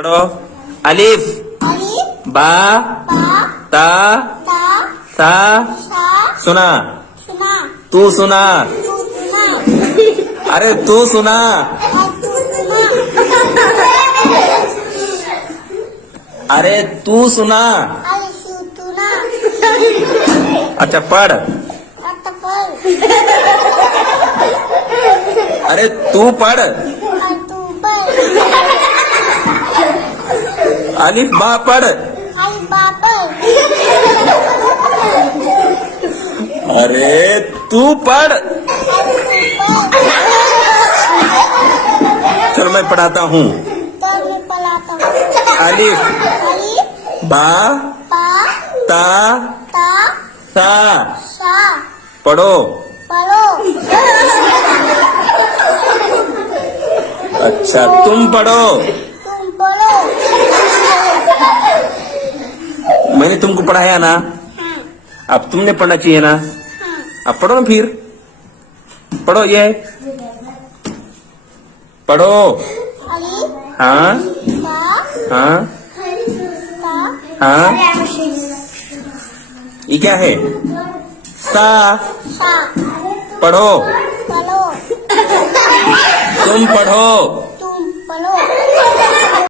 पढ़ो। अलिफ अलिफ बा बा ता ता सा सा सुना सुना तू सुना तू सुना अरे तू सुना और तू सुना अरे तू सुना अरे तू सुना अच्छा पढ़ अतपल अरे तू पढ़ और तू पल अलिफ बा पढ़ अल बापल अरे तू पढ़ और तू पल चलो मैं पढ़ाता हूँ तो मैं पलाता हूँ अलिफ अलिफ बा बा ता ता सा सा पढ़ो पलो अच्छा तुम पढ़ो तुम पलो मैंने तुमको पढ़ाया ना हाँ अब तुमने पढ़ना चाहिए ना हाँ अब पढ़ो ना फिर पढ़ो ये पढ़ो अलिफ हाँ बा हाँ ता हाँ ये क्या है सा सा पढ़ो पलो तुम पढ़ो तुम पलो